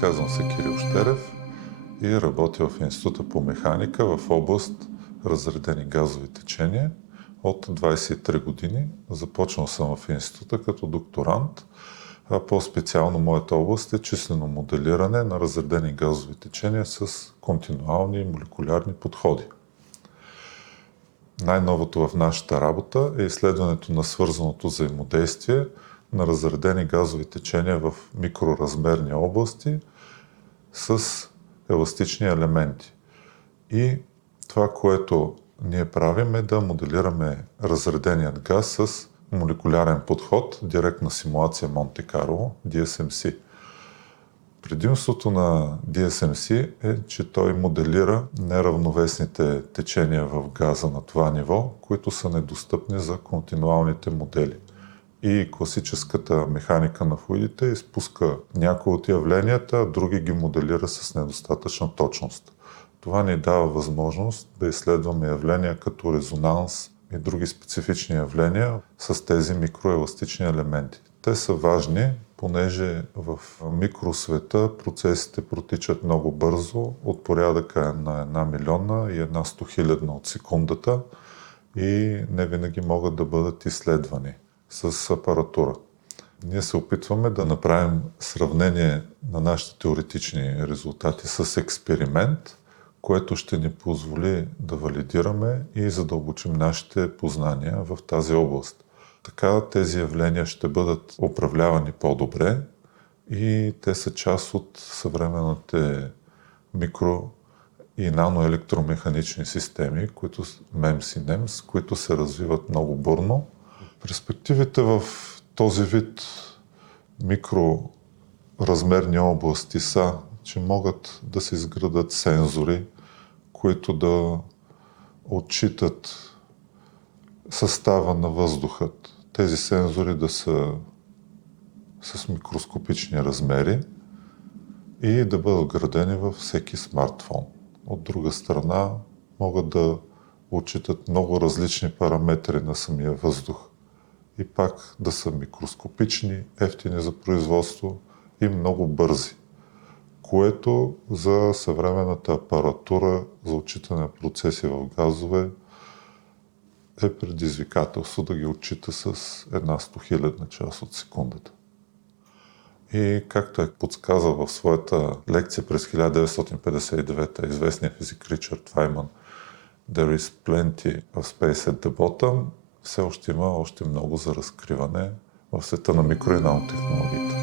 Казвам се Кирил Щерев и работя в Института по механика в област разредени газови течения от 23 години. Започнал съм в института като докторант, а по-специално моята област е числено моделиране на разредени газови течения с континуални молекулярни подходи. Най-новото в нашата работа е изследването на свързаното взаимодействие на разредени газови течения в микроразмерни области с еластични елементи. И това, което ние правим, е да моделираме разреденият газ с молекулярен подход, директна симулация Монте Карло, DSMC. Предимството на DSMC е, че той моделира неравновесните течения в газа на това ниво, които са недостъпни за континуалните модели. И класическата механика на флуидите изпуска някои от явленията, а други ги моделира с недостатъчна точност. Това ни дава възможност да изследваме явления като резонанс и други специфични явления с тези микроеластични елементи. Те са важни, понеже в микросвета процесите протичат много бързо, от порядъка на 1 милиона и 1/100 000 от секундата и не винаги могат да бъдат изследвани с апаратура. Ние се опитваме да направим сравнение на нашите теоретични резултати с експеримент, което ще ни позволи да валидираме и задълбочим нашите познания в тази област. Така тези явления ще бъдат управлявани по-добре и те са част от съвременните микро- и наноелектромеханични системи, които MEMS и NEMS, които се развиват много бурно. Перспективите в този вид микроразмерни области са, че могат да се изградат сензори, които да отчитат състава на въздухът. Тези сензори да са с микроскопични размери и да бъдат градени във всеки смартфон. От друга страна, могат да отчитат много различни параметри на самия въздух и пак да са микроскопични, евтини за производство и много бързи, което за съвременната апаратура за отчитане на процеси в газове е предизвикателство да ги отчита с 1/100 000 част от секундата. И както е подсказал в своята лекция през 1959 известният физик Ричард Файман "There is plenty of space at the bottom", все още има много за разкриване в света на микро- и нанотехнологиите.